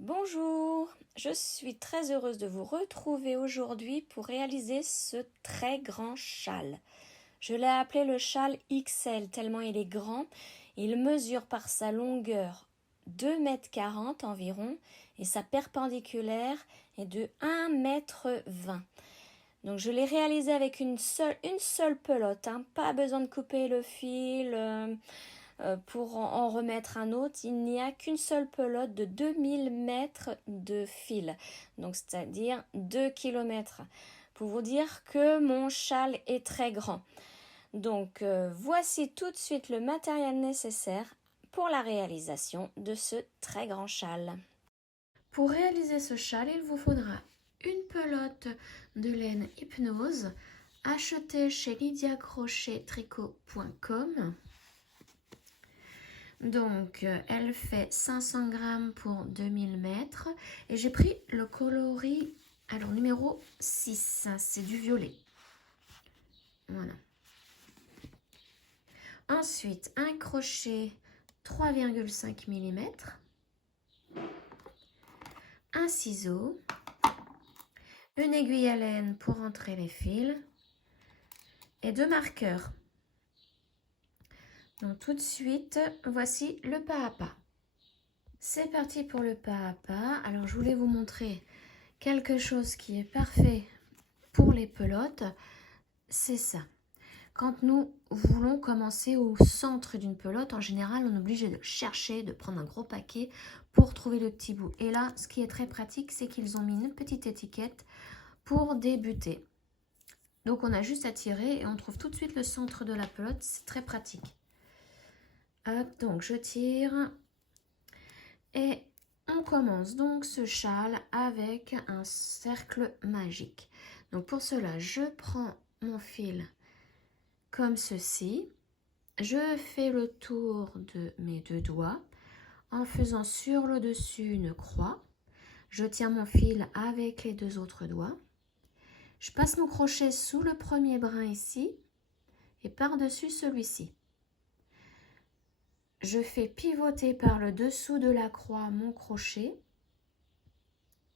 Bonjour, je suis très heureuse de vous retrouver aujourd'hui pour réaliser ce très grand châle. Je l'ai appelé le châle XL tellement il est grand. Il mesure par sa longueur 2,40 m environ et sa perpendiculaire est de 1,20 m. Donc je l'ai réalisé avec une seule pelote, hein. Pas besoin de couper le fil, pour en remettre un autre. Il n'y a qu'une seule pelote de 2000 mètres de fil, donc c'est-à-dire 2 km. Pour vous dire que mon châle est très grand. Donc voici tout de suite le matériel nécessaire pour la réalisation de ce très grand châle. Pour réaliser ce châle, il vous faudra une pelote de laine Hypnose achetée chez lydiacrochettricot.com. Donc, elle fait 500 grammes pour 2000 mètres. Et j'ai pris le coloris, alors numéro 6, c'est du violet. Voilà. Ensuite, un crochet 3,5 mm, un ciseau, une aiguille à laine pour entrer les fils et 2 marqueurs. Donc tout de suite, voici le pas à pas. C'est parti pour le pas à pas. Alors je voulais vous montrer quelque chose qui est parfait pour les pelotes. C'est ça. Quand nous voulons commencer au centre d'une pelote, en général, on est obligé de chercher, de prendre un gros paquet pour trouver le petit bout. Et là, ce qui est très pratique, c'est qu'ils ont mis une petite étiquette pour débuter. Donc, on a juste à tirer et on trouve tout de suite le centre de la pelote. C'est très pratique. Hop, donc je tire et on commence donc ce châle avec un cercle magique. Donc, pour cela, je prends mon fil comme ceci. Je fais le tour de mes 2 doigts en faisant sur le dessus une croix. Je tiens mon fil avec les 2 autres doigts. Je passe mon crochet sous le premier brin ici et par-dessus celui-ci. Je fais pivoter par le dessous de la croix mon crochet,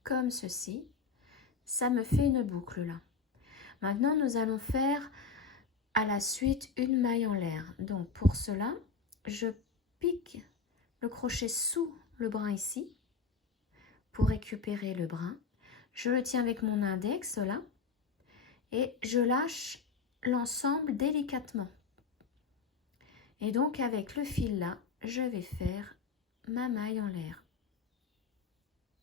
comme ceci. Ça me fait une boucle là. Maintenant, nous allons faire à la suite une maille en l'air. Donc pour cela, je pique le crochet sous le brin ici pour récupérer le brin. Je le tiens avec mon index là et je lâche l'ensemble délicatement. Et donc avec le fil là, je vais faire ma maille en l'air.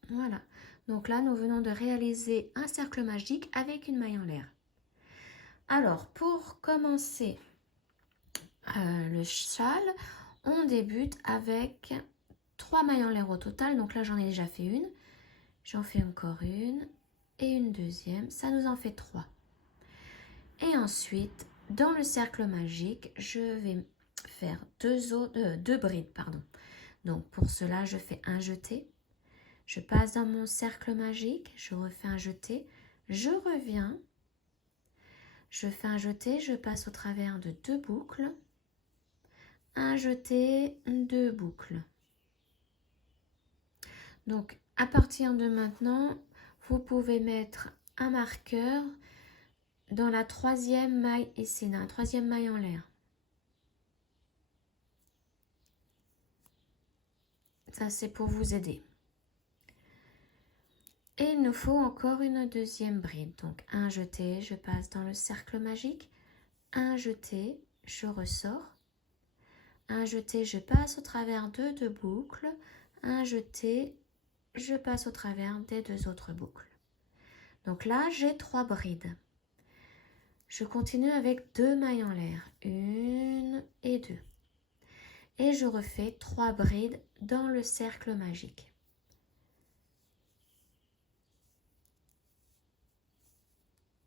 Voilà. Donc là, nous venons de réaliser un cercle magique avec une maille en l'air. Alors, pour commencer le châle, on débute avec 3 mailles en l'air au total. Donc là, j'en ai déjà fait une. J'en fais encore une et une deuxième. Ça nous en fait 3. Et ensuite, dans le cercle magique, je vais faire deux brides. Donc pour cela, je fais un jeté. Je passe dans mon cercle magique, je refais un jeté, je reviens, je fais un jeté, je passe au travers de 2 boucles, un jeté, 2 boucles. Donc à partir de maintenant, vous pouvez mettre un marqueur dans la 3e maille ici, dans la 3e maille en l'air. Ça, c'est pour vous aider. Et il nous faut encore une deuxième bride. Donc un jeté, je passe dans le cercle magique. Un jeté, je ressors. Un jeté, je passe au travers de 2 boucles. Un jeté, je passe au travers des 2 autres boucles. Donc là, j'ai 3 brides. Je continue avec 2 mailles en l'air. 1 et 2. Et je refais 3 brides dans le cercle magique.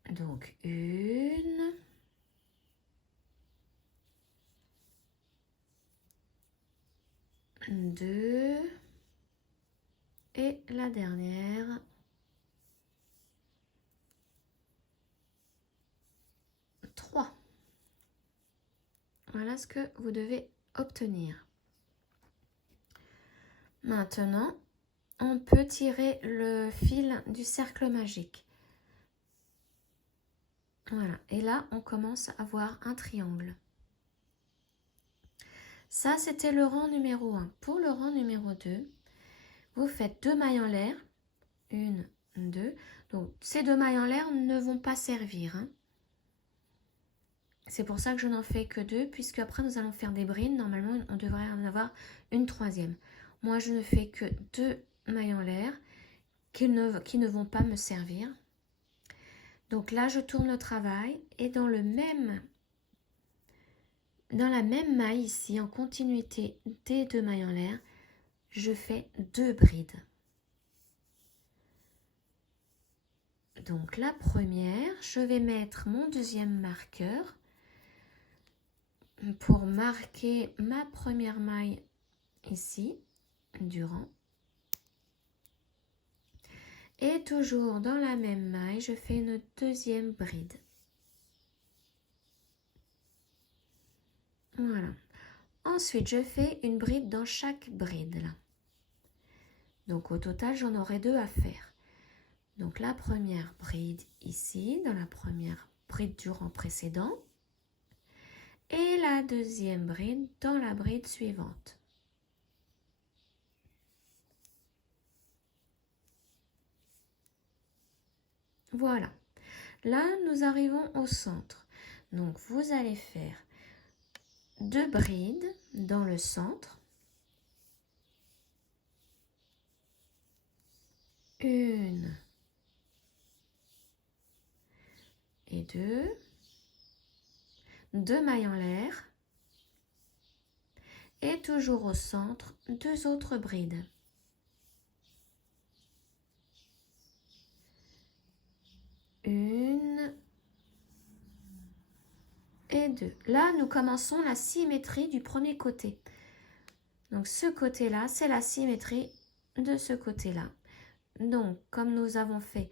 Donc 1, 2 et la dernière, 3. Voilà ce que vous devez obtenir. Maintenant, on peut tirer le fil du cercle magique. Voilà, et là on commence à voir un triangle. Ça c'était le rang numéro 1. Pour le rang numéro 2, vous faites 2 mailles en l'air, 1, 2. Donc ces 2 mailles en l'air ne vont pas servir, hein. C'est pour ça que je n'en fais que 2, puisque après nous allons faire des brides. Normalement on devrait en avoir une troisième. Moi je ne fais que 2 mailles en l'air qui ne vont pas me servir. Donc là je tourne le travail et dans la même maille ici, en continuité des 2 mailles en l'air, je fais 2 brides. Donc la première, je vais mettre mon deuxième marqueur pour marquer ma première maille ici du rang. Et toujours dans la même maille, je fais une deuxième bride. Voilà. Ensuite, je fais une bride dans chaque bride là. Donc au total, j'en aurai 2 à faire. Donc la première bride ici, dans la première bride du rang précédent. Et la deuxième bride dans la bride suivante. Voilà. Là, nous arrivons au centre. Donc, vous allez faire 2 brides dans le centre. Une et 2. 2 mailles en l'air. Et toujours au centre, 2 autres brides. Une et 2. Là, nous commençons la symétrie du premier côté. Donc, ce côté-là, c'est la symétrie de ce côté-là. Donc, comme nous avons fait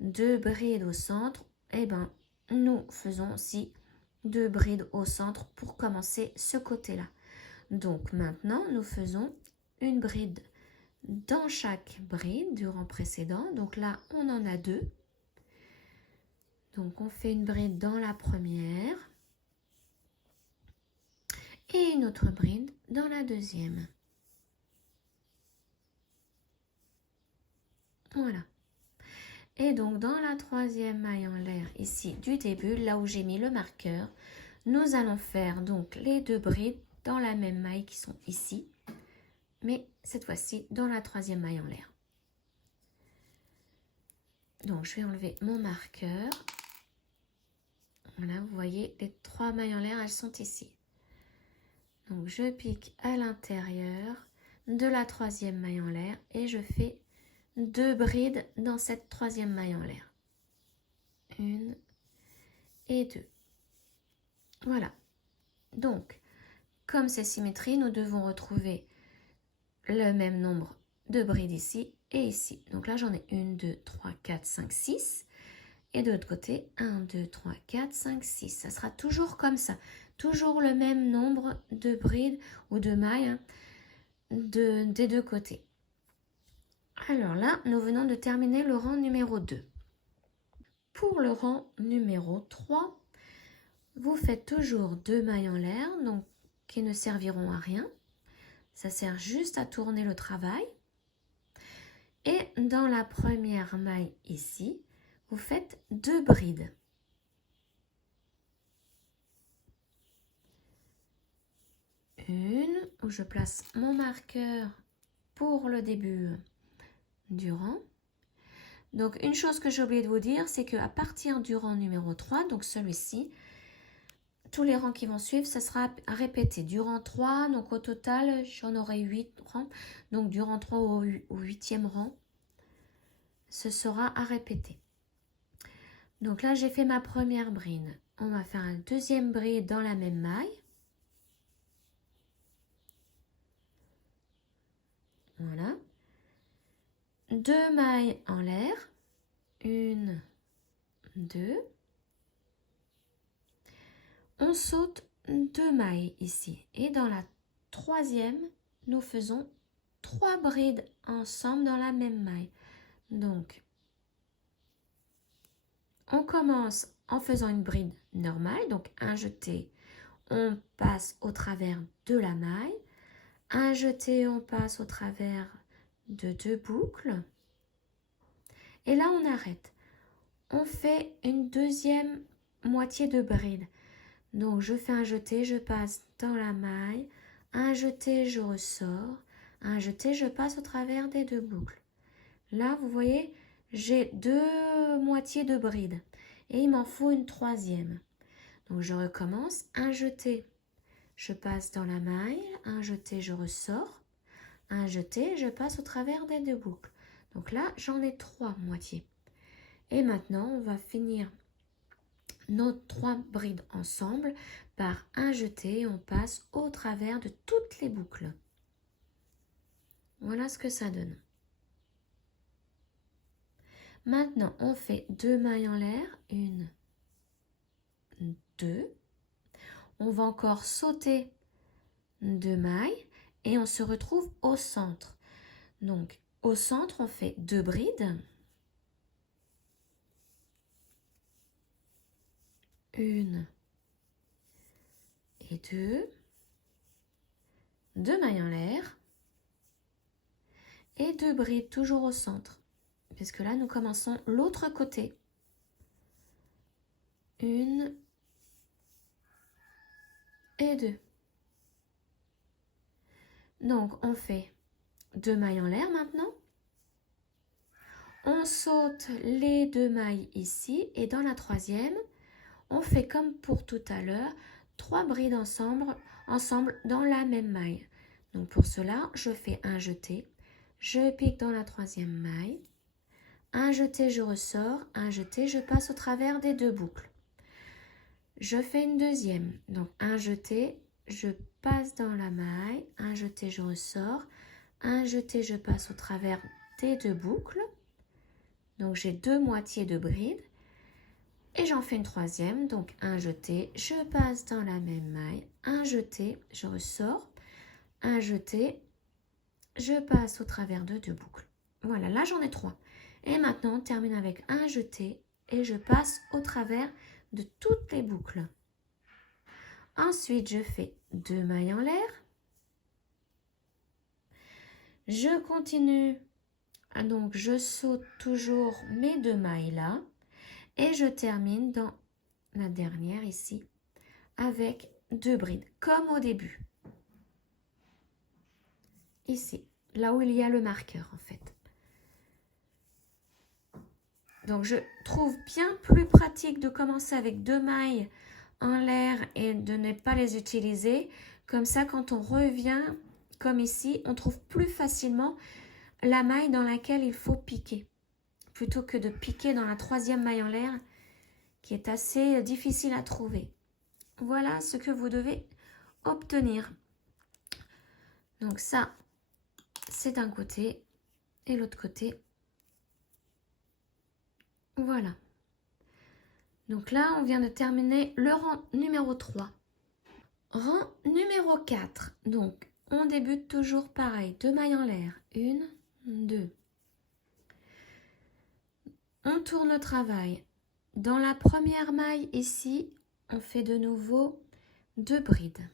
2 brides au centre, eh ben, nous faisons aussi 2 brides au centre pour commencer ce côté-là. Donc, maintenant, nous faisons une bride dans chaque bride du rang précédent. Donc là, on en a 2. Donc, on fait une bride dans la première et une autre bride dans la deuxième. Voilà. Et donc, dans la troisième maille en l'air, ici, du début, là où j'ai mis le marqueur, nous allons faire donc les 2 brides dans la même maille qui sont ici, mais cette fois-ci dans la troisième maille en l'air. Donc, je vais enlever mon marqueur. Voilà, vous voyez, les 3 mailles en l'air, elles sont ici. Donc, je pique à l'intérieur de la troisième maille en l'air et je fais 2 brides dans cette troisième maille en l'air. 1 et 2. Voilà. Donc, comme c'est symétrie, nous devons retrouver le même nombre de brides ici et ici. Donc là, j'en ai 1, 2, 3, 4, 5, 6. Et de l'autre côté, 1, 2, 3, 4, 5, 6. Ça sera toujours comme ça. Toujours le même nombre de brides ou de mailles, hein, des 2 côtés. Alors là, nous venons de terminer le rang numéro 2. Pour le rang numéro 3, vous faites toujours 2 mailles en l'air, donc qui ne serviront à rien. Ça sert juste à tourner le travail. Et dans la première maille ici, vous faites 2 brides. Une où je place mon marqueur pour le début du rang. Donc une chose que j'ai oublié de vous dire, c'est qu'à partir du rang numéro 3, donc celui-ci, tous les rangs qui vont suivre, ça sera répété. Du rang 3, donc au total, j'en aurai 8 rangs. Donc du rang 3 au 8e rang, ce sera à répéter. Donc là, j'ai fait ma première bride. On va faire un deuxième bride dans la même maille. Voilà. 2 mailles en l'air. 1, 2. On saute 2 mailles ici. Et dans la troisième, nous faisons 3 brides ensemble dans la même maille. Donc, on commence en faisant une bride normale, donc un jeté, on passe au travers de la maille, un jeté, on passe au travers de 2 boucles, et là on arrête. On fait une deuxième moitié de bride. Donc je fais un jeté, je passe dans la maille, un jeté, je ressors, un jeté, je passe au travers des 2 boucles. Là, vous voyez, j'ai 2 moitiés de bride et il m'en faut une troisième. Donc je recommence, un jeté, je passe dans la maille, un jeté, je ressors, un jeté, je passe au travers des 2 boucles. Donc là, j'en ai 3 moitiés. Et maintenant, on va finir nos 3 brides ensemble par un jeté, on passe au travers de toutes les boucles. Voilà ce que ça donne. Maintenant, on fait 2 mailles en l'air, 1, 2. On va encore sauter 2 mailles et on se retrouve au centre. Donc, au centre, on fait 2 brides. 1 et 2. 2 mailles en l'air et 2 brides toujours au centre. Puisque là, nous commençons l'autre côté. 1 et 2. Donc, on fait 2 mailles en l'air maintenant. On saute les 2 mailles ici et dans la troisième, on fait comme pour tout à l'heure, 3 brides ensemble dans la même maille. Donc pour cela, je fais un jeté, je pique dans la troisième maille, un jeté, je ressors, un jeté, je passe au travers des 2 boucles. Je fais une deuxième, donc un jeté, je passe dans la maille, un jeté, je ressors, un jeté, je passe au travers des 2 boucles. Donc j'ai 2 moitiés de bride et j'en fais une troisième, donc un jeté, je passe dans la même maille, un jeté, je ressors, un jeté, je passe au travers de 2 boucles. Voilà, là j'en ai 3. Et maintenant on termine avec un jeté et je passe au travers de toutes les boucles. Ensuite je fais 2 mailles en l'air, je continue, donc je saute toujours mes 2 mailles là. Et je termine dans la dernière ici avec 2 brides, comme au début. Ici, là où il y a le marqueur en fait. Donc je trouve bien plus pratique de commencer avec 2 mailles en l'air et de ne pas les utiliser. Comme ça, quand on revient, comme ici, on trouve plus facilement la maille dans laquelle il faut piquer. Plutôt que de piquer dans la troisième maille en l'air, qui est assez difficile à trouver. Voilà ce que vous devez obtenir. Donc ça, c'est d'un côté et l'autre côté. Voilà. Donc là, on vient de terminer le rang numéro 3. Rang numéro 4. Donc, on débute toujours pareil. 2 mailles en l'air. 1, 2. On tourne le travail. Dans la première maille ici, on fait de nouveau 2 brides.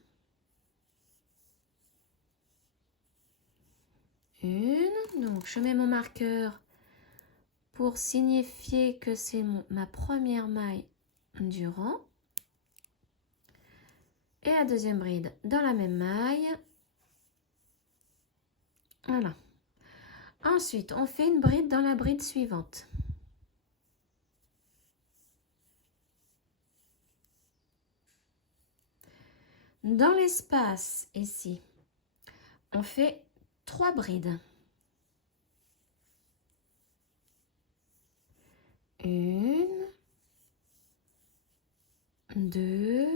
1, donc je mets mon marqueur pour signifier que c'est ma première maille du rang. Et la deuxième bride dans la même maille. Voilà. Ensuite, on fait une bride dans la bride suivante. Dans l'espace ici, on fait 3 brides. 1, 2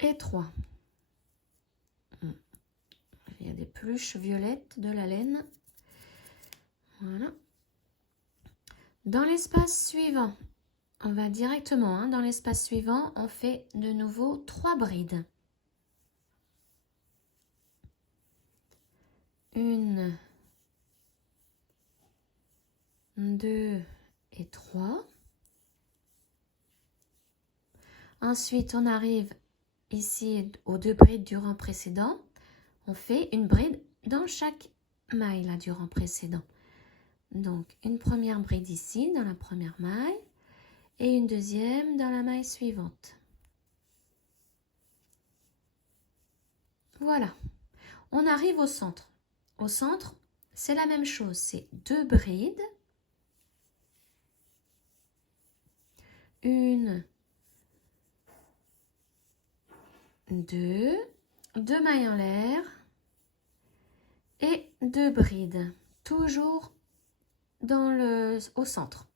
et 3. Il y a des peluches violettes de la laine. Voilà. Dans l'espace suivant, on va directement dans l'espace suivant, on fait de nouveau 3 brides. 1, 2 et 3. Ensuite, on arrive ici aux 2 brides du rang précédent. On fait une bride dans chaque maille là, du rang précédent. Donc, une première bride ici dans la première maille et une deuxième dans la maille suivante. Voilà. On arrive au centre. Au centre, c'est la même chose. C'est 2 brides. 1, 2, 2 mailles en l'air et 2 brides. Toujours au centre.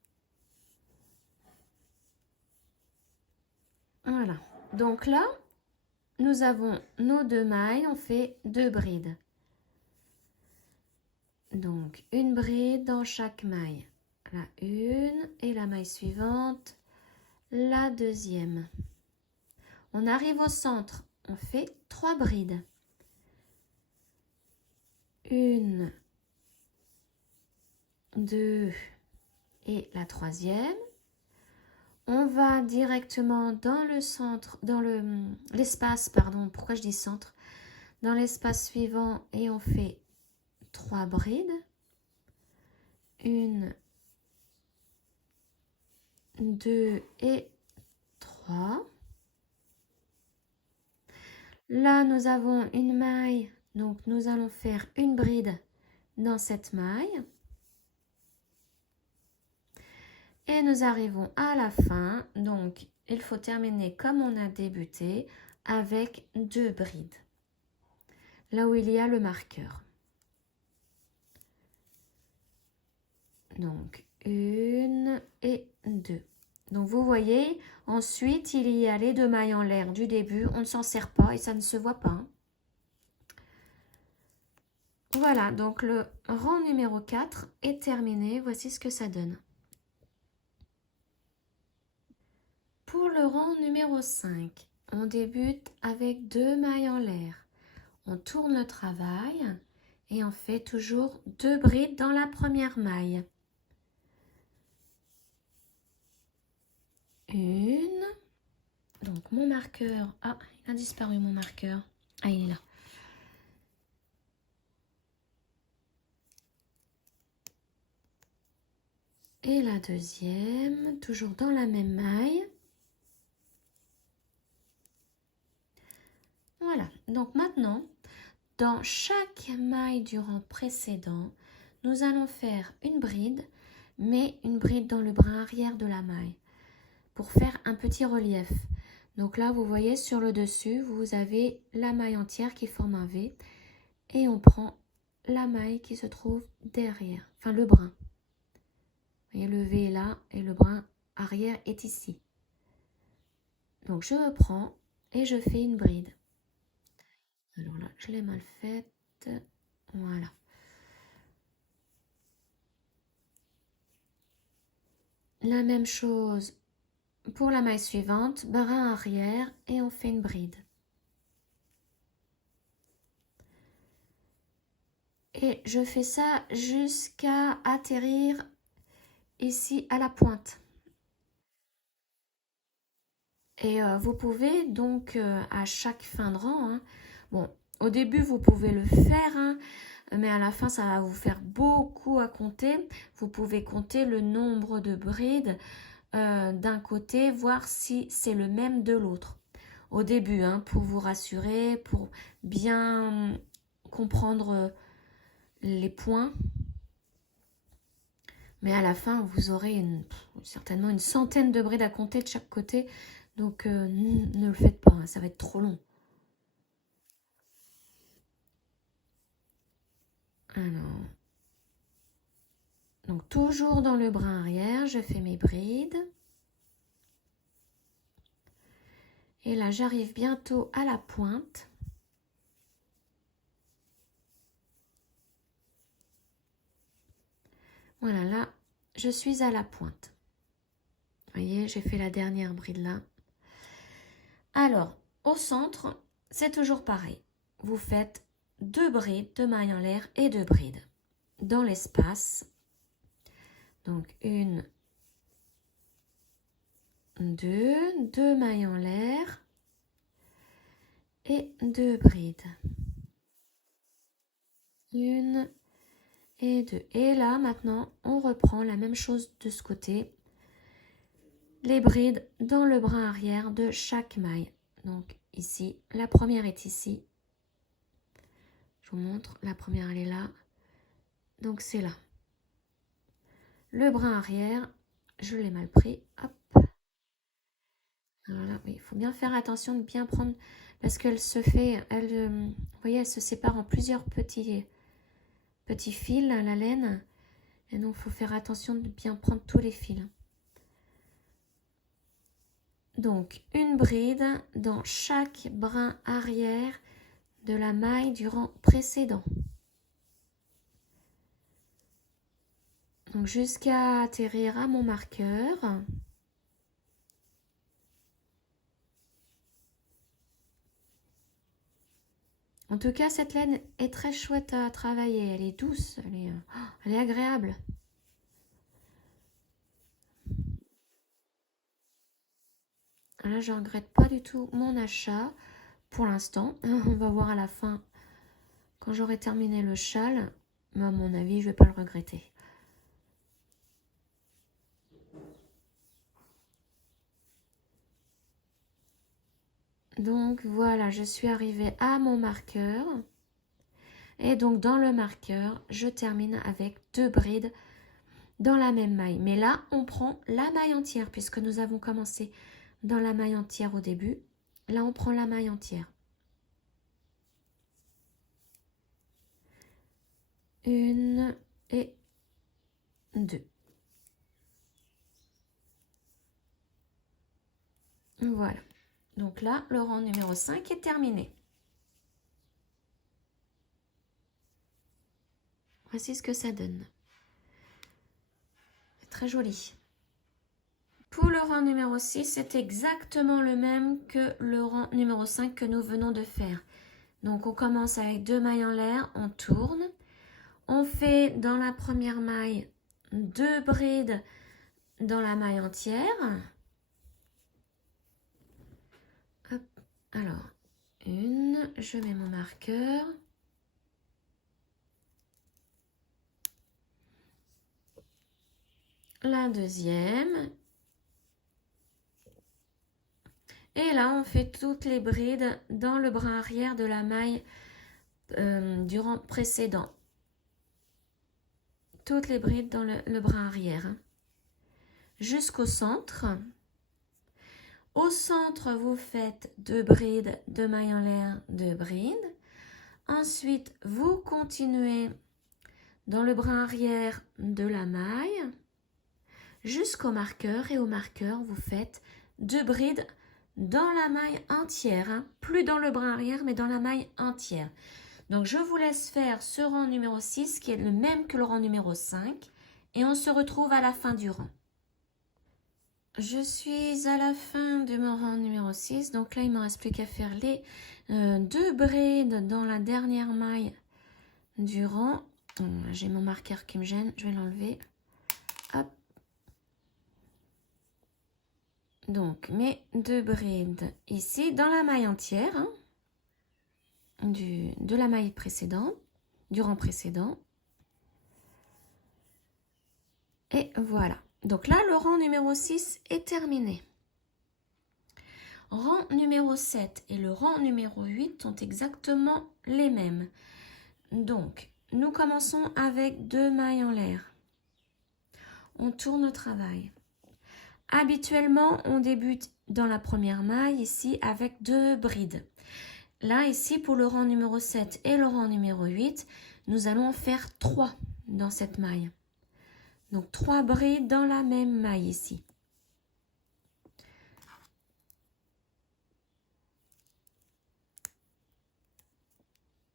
Voilà. Donc là, nous avons nos 2 mailles. On fait 2 brides. Donc, une bride dans chaque maille. La une et la maille suivante, la deuxième. On arrive au centre, on fait 3 brides. 1, 2 et la troisième. On va directement dans le centre, dans l'espace, pardon, pourquoi je dis centre? Dans l'espace suivant et on fait 3 brides. 1, 2 et 3. Là, nous avons une maille, donc nous allons faire une bride dans cette maille. Et nous arrivons à la fin, donc il faut terminer comme on a débuté avec 2 brides. Là où il y a le marqueur. Donc 1 et 2. Donc vous voyez, ensuite il y a les 2 mailles en l'air du début, on ne s'en sert pas et ça ne se voit pas. Voilà, donc le rang numéro 4 est terminé, voici ce que ça donne. Pour le rang numéro 5, on débute avec 2 mailles en l'air. On tourne le travail et on fait toujours 2 brides dans la première maille. Une. Donc mon marqueur, ah, il a disparu mon marqueur. Ah, il est là. Et la deuxième, toujours dans la même maille. Voilà, donc maintenant, dans chaque maille du rang précédent, nous allons faire une bride, mais une bride dans le brin arrière de la maille, pour faire un petit relief. Donc là, vous voyez sur le dessus, vous avez la maille entière qui forme un V, et on prend la maille qui se trouve derrière, enfin le brin. Vous voyez, le V est là, et le brin arrière est ici. Donc je reprends, et je fais une bride. Alors là, je l'ai mal faite. Voilà. La même chose pour la maille suivante, brin arrière et on fait une bride. Et je fais ça jusqu'à atterrir ici à la pointe. Et vous pouvez donc à chaque fin de rang, bon, au début vous pouvez le faire, mais à la fin ça va vous faire beaucoup à compter. Vous pouvez compter le nombre de brides d'un côté, voir si c'est le même de l'autre. Au début, pour vous rassurer, pour bien comprendre les points. Mais à la fin, vous aurez certainement une centaine de brides à compter de chaque côté. Donc, ne le faites pas, ça va être trop long. Alors, donc toujours dans le brin arrière, je fais mes brides. Et là, j'arrive bientôt à la pointe. Voilà, là, je suis à la pointe. voyez, j'ai fait la dernière bride là. Alors, au centre, c'est toujours pareil. Vous faites 2 brides, 2 mailles en l'air et 2 brides dans l'espace. Donc, 1, 2 mailles en l'air et 2 brides. 1 et 2. Et là, maintenant, on reprend la même chose de ce côté. Les brides dans le brin arrière de chaque maille. Donc, ici, la première est ici. Je vous montre, la première, elle est là. Donc, c'est là. Le brin arrière, je l'ai mal pris. Hop. Voilà, il faut bien faire attention de bien prendre, parce qu'elle se fait, vous voyez, elle se sépare en plusieurs petits fils, la laine. Et donc, il faut faire attention de bien prendre tous les fils. Donc, une bride dans chaque brin arrière de la maille du rang précédent. Donc, jusqu'à atterrir à mon marqueur. En tout cas, cette laine est très chouette à travailler. Elle est douce, elle est agréable. Là, je ne regrette pas du tout mon achat pour l'instant. On va voir à la fin, quand j'aurai terminé le châle. Mais à mon avis, je ne vais pas le regretter. Donc voilà, je suis arrivée à mon marqueur. Et donc dans le marqueur, je termine avec 2 brides dans la même maille. Mais là, on prend la maille entière puisque nous avons commencé dans la maille entière au début. Là, on prend la maille entière. 1 et 2. Voilà. Donc là, le rang numéro 5 est terminé. Voici ce que ça donne. C'est très joli. Pour le rang numéro 6, c'est exactement le même que le rang numéro 5 que nous venons de faire. Donc on commence avec 2 mailles en l'air, on tourne. On fait dans la première maille 2 brides dans la maille entière. Hop. Alors, une, je mets mon marqueur. La deuxième. Et là, on fait toutes les brides dans le brin arrière de la maille du rang précédent. Toutes les brides dans le brin arrière. Jusqu'au centre. Au centre, vous faites 2 brides, 2 mailles en l'air, 2 brides. Ensuite, vous continuez dans le brin arrière de la maille jusqu'au marqueur. Et au marqueur, vous faites 2 brides dans la maille entière. Plus dans le brin arrière, mais dans la maille entière. Donc, je vous laisse faire ce rang numéro 6 qui est le même que le rang numéro 5. Et on se retrouve à la fin du rang. Je suis à la fin de mon rang numéro 6. Donc là, il ne me reste plus qu'à faire les 2 brides dans la dernière maille du rang. J'ai mon marqueur qui me gêne. Je vais l'enlever. Hop. Donc, mes 2 brides ici dans la maille entière de la maille précédente, du rang précédent. Et voilà. Donc là, le rang numéro 6 est terminé. Rang numéro 7 et le rang numéro 8 sont exactement les mêmes. Donc, nous commençons avec 2 mailles en l'air. On tourne au travail. Habituellement, on débute dans la première maille ici avec 2 brides. Là, ici, pour le rang numéro 7 et le rang numéro 8, nous allons faire 3 dans cette maille. Donc, 3 brides dans la même maille ici.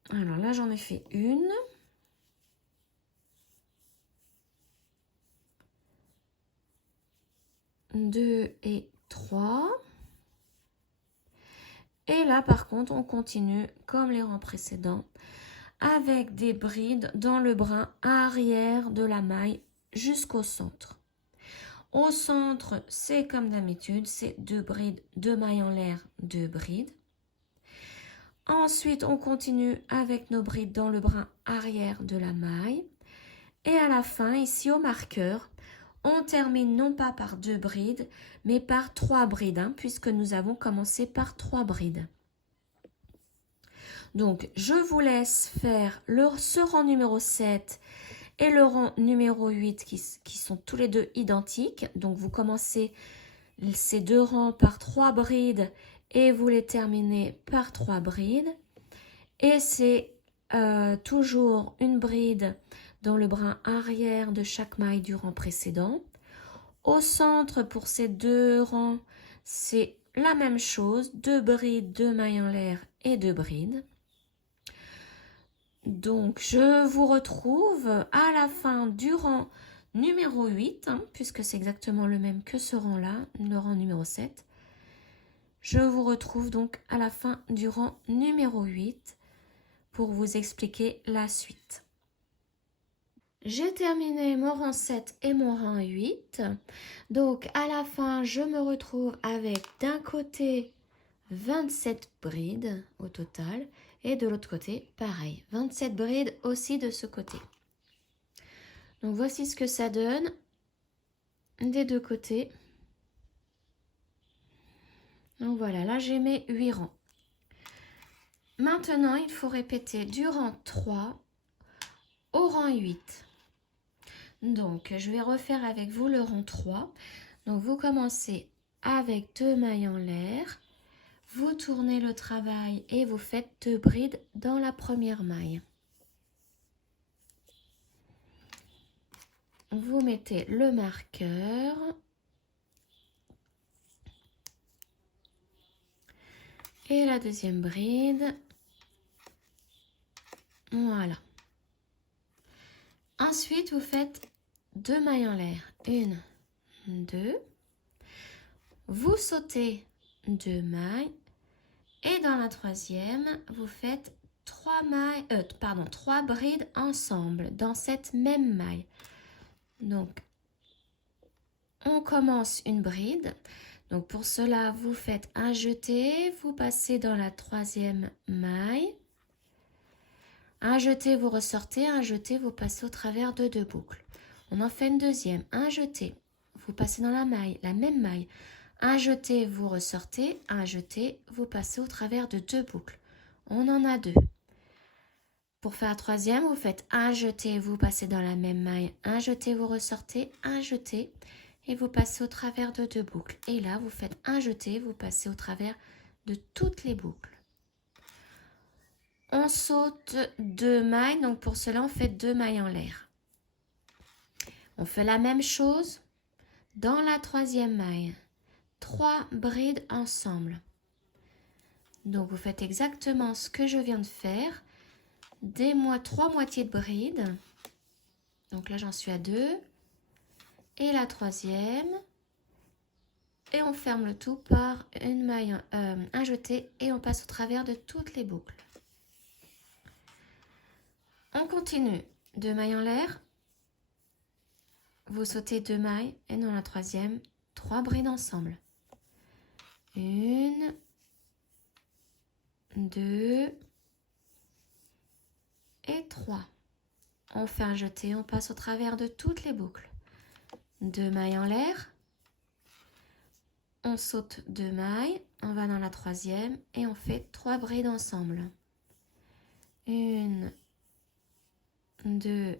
Alors là, j'en ai fait une. 2 et 3. Et là, par contre, on continue comme les rangs précédents avec des brides dans le brin arrière de la maille jusqu'au centre. Au centre, c'est comme d'habitude, c'est 2 brides, 2 mailles en l'air, 2 brides. Ensuite, on continue avec nos brides dans le brin arrière de la maille. Et à la fin, ici au marqueur, on termine non pas par 2 brides, mais par 3 brides, hein, puisque nous avons commencé par 3 brides. Donc, je vous laisse faire ce rang numéro 7 et le rang numéro 8 qui sont tous les deux identiques. Donc, vous commencez ces 2 rangs par 3 brides et vous les terminez par 3 brides. Et c'est toujours une bride dans le brin arrière de chaque maille du rang précédent. Au centre, pour ces 2 rangs, c'est la même chose, 2 brides, 2 mailles en l'air et 2 brides. Donc, je vous retrouve à la fin du rang numéro 8, hein, puisque c'est exactement le même que ce rang-là, le rang numéro 7. Je vous retrouve donc à la fin du rang numéro 8 pour vous expliquer la suite. J'ai terminé mon rang 7 et mon rang 8. Donc, à la fin, je me retrouve avec d'un côté 27 brides au total et de l'autre côté, pareil, 27 brides aussi de ce côté. Donc, voici ce que ça donne des deux côtés. Donc, voilà, là, j'ai mes 8 rangs. Maintenant, il faut répéter du rang 3 au rang 8. Donc, je vais refaire avec vous le rang 3. Donc, vous commencez avec 2 mailles en l'air. Vous tournez le travail et vous faites 2 brides dans la première maille. Vous mettez le marqueur. Et la deuxième bride. Voilà. Ensuite, vous faites 2 mailles en l'air. 1, 2. Vous sautez 2 mailles. Et dans la troisième, vous faites 3 brides ensemble dans cette même maille. Donc, on commence une bride. Donc, pour cela, vous faites un jeté, vous passez dans la troisième maille. Un jeté, vous ressortez, un jeté, vous passez au travers de 2 boucles. On en fait une deuxième. Un jeté, vous passez dans la maille, la même maille. Un jeté, vous ressortez, un jeté, vous passez au travers de 2 boucles. On en a 2. Pour faire la troisième, vous faites un jeté, vous passez dans la même maille, un jeté, vous ressortez, un jeté, et vous passez au travers de 2 boucles. Et là, vous faites un jeté, vous passez au travers de toutes les boucles. On saute 2 mailles, donc pour cela, on fait 2 mailles en l'air. On fait la même chose dans la troisième maille. 3 brides ensemble. Donc, vous faites exactement ce que je viens de faire. 3 moitiés de brides. Donc là, j'en suis à 2. Et la troisième. Et on ferme le tout par une maille, un jeté et on passe au travers de toutes les boucles. On continue. 2 mailles en l'air. Vous sautez 2 mailles et dans la troisième, 3 brides ensemble. 1, 2 et 3. On fait un jeté, on passe au travers de toutes les boucles. 2 mailles en l'air. On saute 2 mailles, on va dans la troisième et on fait 3 brides ensemble. 1, 2,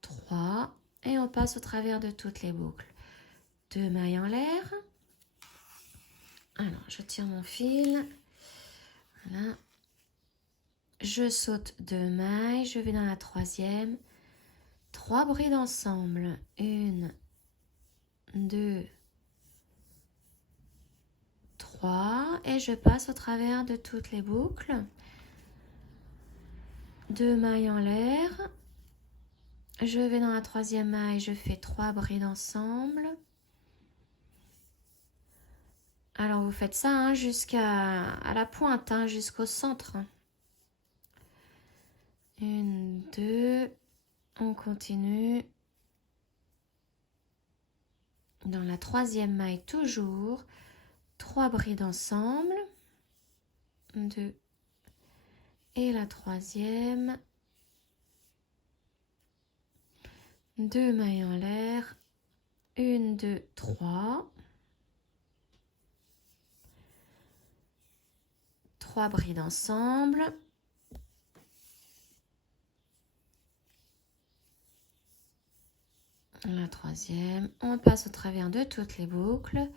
3 et on passe au travers de toutes les boucles. 2 mailles en l'air. Alors, je tire mon fil. Voilà. Je saute 2 mailles, je vais dans la troisième. 3 brides ensemble. 1, 2, 3. Et je passe au travers de toutes les boucles. 2 mailles en l'air. Je vais dans la troisième maille, je fais 3 brides ensemble. Alors vous faites ça hein, jusqu'à la pointe, hein, jusqu'au centre. 1, 2, on continue. Dans la troisième maille toujours, 3 brides ensemble. 2 et la troisième. 2 mailles en l'air. 1, 2, 3. 3 brides ensemble. La troisième, on passe au travers de toutes les boucles.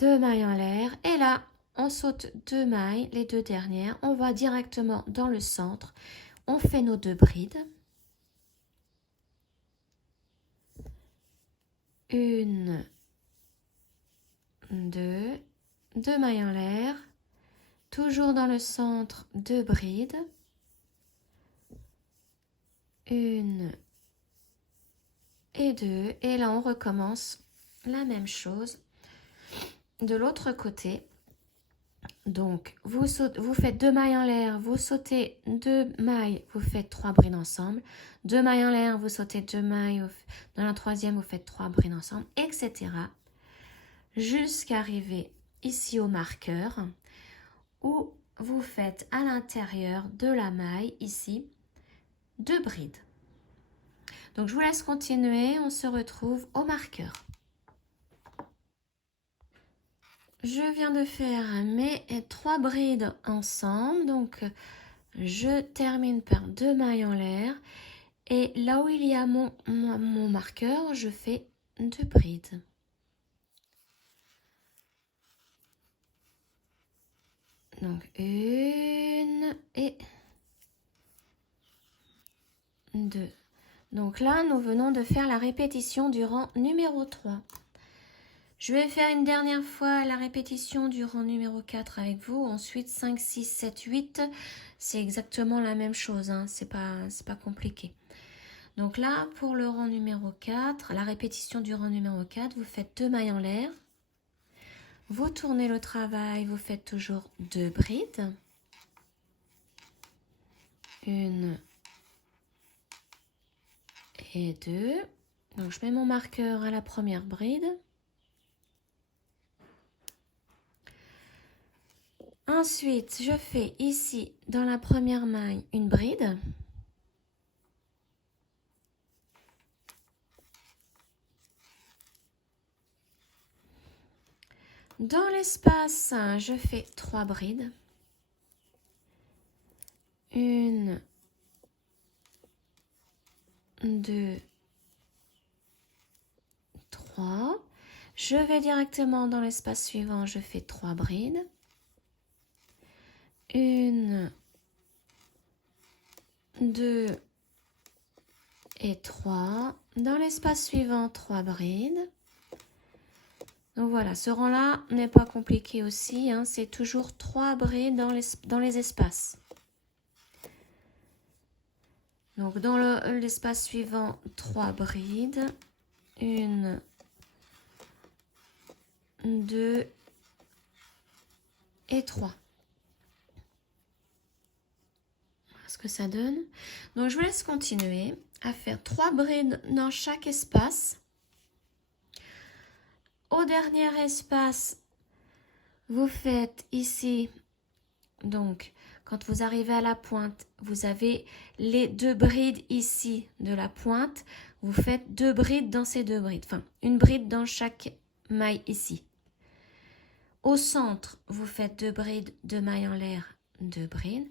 2 mailles en l'air et là on saute 2 mailles, les 2 dernières, on va directement dans le centre, on fait nos 2 brides. 1, 2, 2 mailles en l'air, toujours dans le centre, 2 brides. 1 et 2 et là on recommence la même chose de l'autre côté. Donc vous faites 2 mailles en l'air, vous sautez 2 mailles, vous faites 3 brides ensemble. 2 mailles en l'air, vous sautez 2 mailles, dans la troisième vous faites 3 brides ensemble, etc. Jusqu'à arriver ici au marqueur où vous faites à l'intérieur de la maille ici 2 brides. Donc je vous laisse continuer, on se retrouve au marqueur. Je viens de faire mes 3 brides ensemble, donc je termine par 2 mailles en l'air et là où il y a mon marqueur, je fais 2 brides. Donc 1 et 2. Donc là, nous venons de faire la répétition du rang numéro 3. Je vais faire une dernière fois la répétition du rang numéro 4 avec vous. Ensuite, 5, 6, 7, 8. C'est exactement la même chose. Hein. C'est pas compliqué. Donc là, pour le rang numéro 4, la répétition du rang numéro 4, vous faites 2 mailles en l'air. Vous tournez le travail, vous faites toujours 2 brides. 1 et 2. Donc je mets mon marqueur à la première bride. Ensuite, je fais ici, dans la première maille, une bride. Dans l'espace, je fais 3 brides. 1, 2, 3. Je vais directement dans l'espace suivant, je fais 3 brides. 1, 2 et 3. Dans l'espace suivant, 3 brides. Donc voilà, ce rang-là n'est pas compliqué aussi, hein, c'est toujours 3 brides dans les espaces. Donc dans l'espace suivant, 3 brides. 1, 2 et 3. Voilà ce que ça donne. Donc je vous laisse continuer à faire 3 brides dans chaque espace. Au dernier espace, vous faites ici, donc quand vous arrivez à la pointe, vous avez les 2 brides ici de la pointe. Vous faites 2 brides dans ces 2 brides, enfin une bride dans chaque maille ici. Au centre, vous faites 2 brides, 2 mailles en l'air, 2 brides.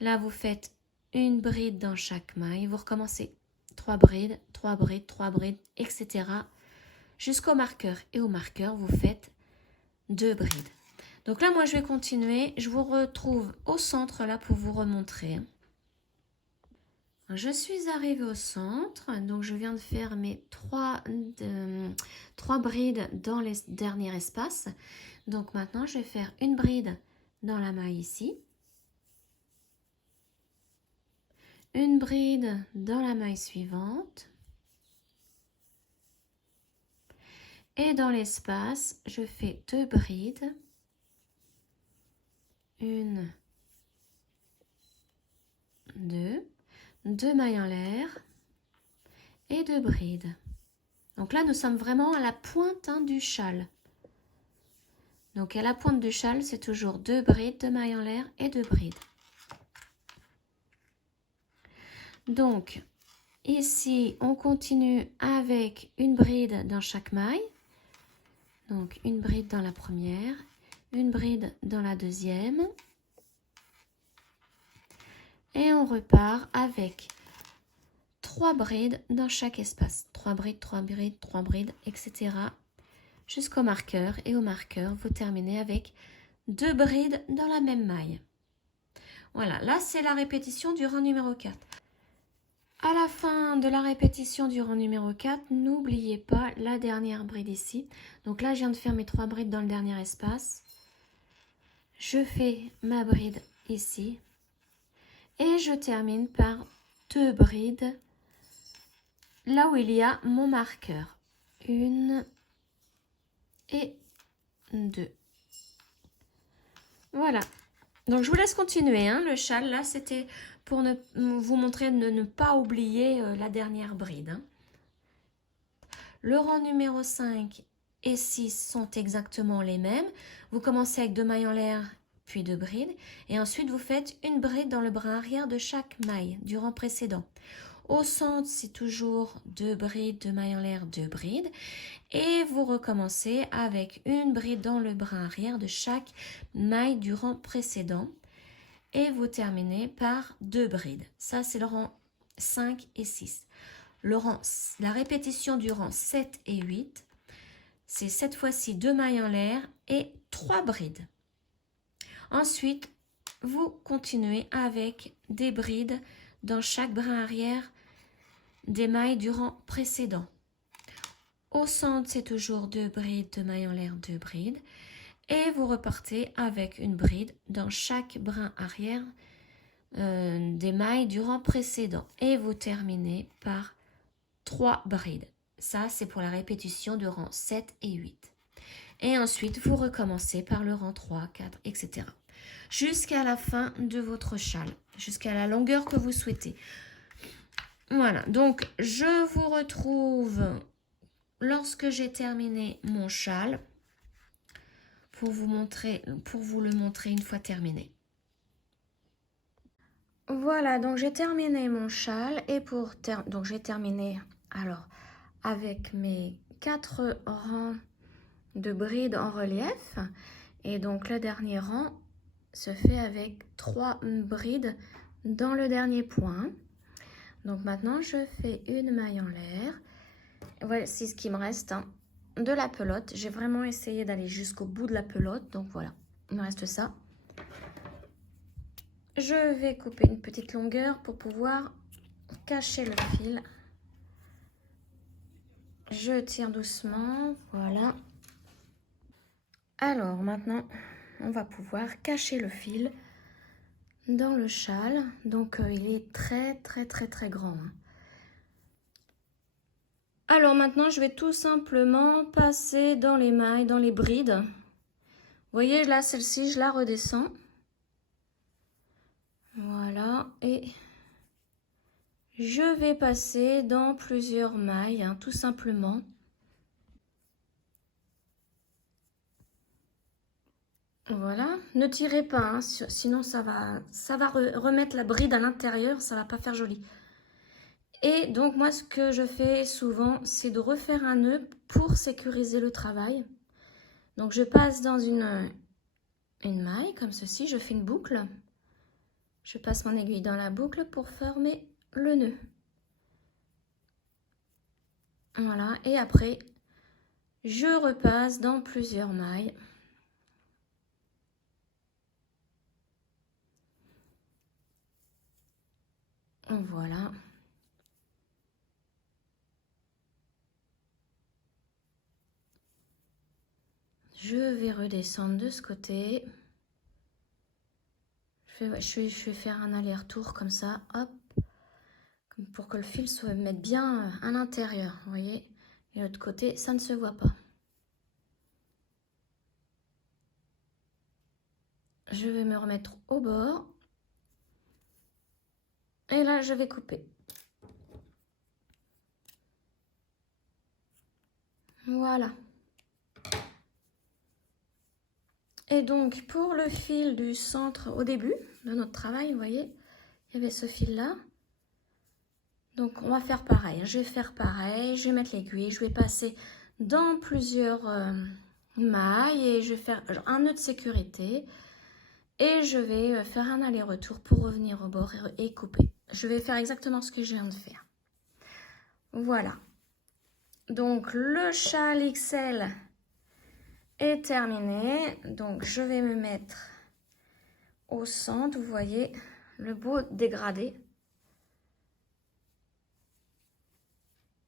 Là, vous faites une bride dans chaque maille. Vous recommencez 3 brides, 3 brides, 3 brides, etc. Jusqu'au marqueur. Et au marqueur, vous faites 2 brides. Donc là, moi, je vais continuer. Je vous retrouve au centre, là, pour vous remontrer. Je suis arrivée au centre. Donc, je viens de faire mes 3 brides dans les derniers espaces. Donc, maintenant, je vais faire une bride dans la maille ici. une bride dans la maille suivante. Et dans l'espace, je fais 2 brides. 1, 2, 2 mailles en l'air et 2 brides. Donc là, nous sommes vraiment à la pointe du châle. Donc à la pointe du châle, c'est toujours 2 brides, 2 mailles en l'air et 2 brides. Donc ici, on continue avec une bride dans chaque maille. Donc une bride dans la première, une bride dans la deuxième. Et on repart avec 3 brides dans chaque espace. 3 brides, 3 brides, 3 brides, etc. Jusqu'au marqueur. Et au marqueur, vous terminez avec 2 brides dans la même maille. Voilà, là c'est la répétition du rang numéro 4. À la fin de la répétition du rang numéro 4, n'oubliez pas la dernière bride ici. Donc là, je viens de faire mes 3 brides dans le dernier espace. Je fais ma bride ici. Et je termine par 2 brides là où il y a mon marqueur. 1 et 2. Voilà. Donc je vous laisse continuer. Le châle, là, c'était pour vous montrer de ne pas oublier la dernière bride. Le rang numéro 5 et 6 sont exactement les mêmes. Vous commencez avec 2 mailles en l'air, puis 2 brides. Et ensuite, vous faites une bride dans le bras arrière de chaque maille du rang précédent. Au centre, c'est toujours 2 brides, 2 mailles en l'air, 2 brides. Et vous recommencez avec une bride dans le bras arrière de chaque maille du rang précédent. Et vous terminez par 2 brides. Ça, c'est le rang 5 et 6. La répétition du rang 7 et 8, c'est cette fois-ci 2 mailles en l'air et 3 brides. Ensuite, vous continuez avec des brides dans chaque brin arrière des mailles du rang précédent. Au centre, c'est toujours 2 brides, 2 mailles en l'air, 2 brides. Et vous repartez avec une bride dans chaque brin arrière des mailles du rang précédent. Et vous terminez par 3 brides. Ça, c'est pour la répétition de rang 7 et 8. Et ensuite, vous recommencez par le rang 3, 4, etc. Jusqu'à la fin de votre châle, jusqu'à la longueur que vous souhaitez. Voilà, donc je vous retrouve lorsque j'ai terminé mon châle pour vous le montrer une fois terminé. Voilà, donc j'ai terminé mon châle et donc j'ai terminé alors avec mes 4 rangs de brides en relief et donc le dernier rang se fait avec 3 brides dans le dernier point. Donc maintenant je fais une maille en l'air. Voici ce qui me reste de la pelote. J'ai vraiment essayé d'aller jusqu'au bout de la pelote, donc voilà, il me reste ça. Je vais couper une petite longueur pour pouvoir cacher le fil. Je tire doucement, voilà. Alors maintenant, on va pouvoir cacher le fil dans le châle. Donc il est très grand. Alors maintenant, je vais tout simplement passer dans les mailles, dans les brides. Vous voyez là, celle-ci, je la redescends. Voilà, et je vais passer dans plusieurs mailles, tout simplement. Voilà, ne tirez pas, sinon ça va remettre la bride à l'intérieur, ça va pas faire joli. Et donc moi ce que je fais souvent, c'est de refaire un nœud pour sécuriser le travail. Donc je passe dans une maille comme ceci, je fais une boucle. Je passe mon aiguille dans la boucle pour former le nœud. Voilà, et après, je repasse dans plusieurs mailles. Voilà. Je vais redescendre de ce côté. Je vais faire un aller-retour comme ça, hop. pour que le fil se mette bien à l'intérieur, vous voyez. Et l'autre côté, ça ne se voit pas. Je vais me remettre au bord. Et là, je vais couper. Voilà. Et donc, pour le fil du centre au début de notre travail, vous voyez, il y avait ce fil-là. Donc, on va faire pareil. Je vais faire pareil. Je vais mettre l'aiguille. Je vais passer dans plusieurs mailles et je vais faire un nœud de sécurité. Et je vais faire un aller-retour pour revenir au bord et couper. Je vais faire exactement ce que je viens de faire. Voilà. Donc, le châle XL est terminé. Donc, je vais me mettre au centre. Vous voyez le beau dégradé.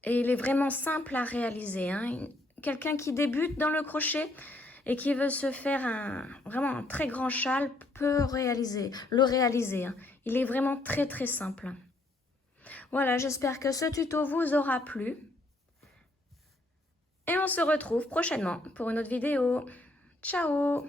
Et il est vraiment simple à réaliser. Hein. Quelqu'un qui débute dans le crochet et qui veut se faire vraiment un très grand châle peut le réaliser. Hein. Il est vraiment très très simple. Voilà, j'espère que ce tuto vous aura plu. Et on se retrouve prochainement pour une autre vidéo. Ciao!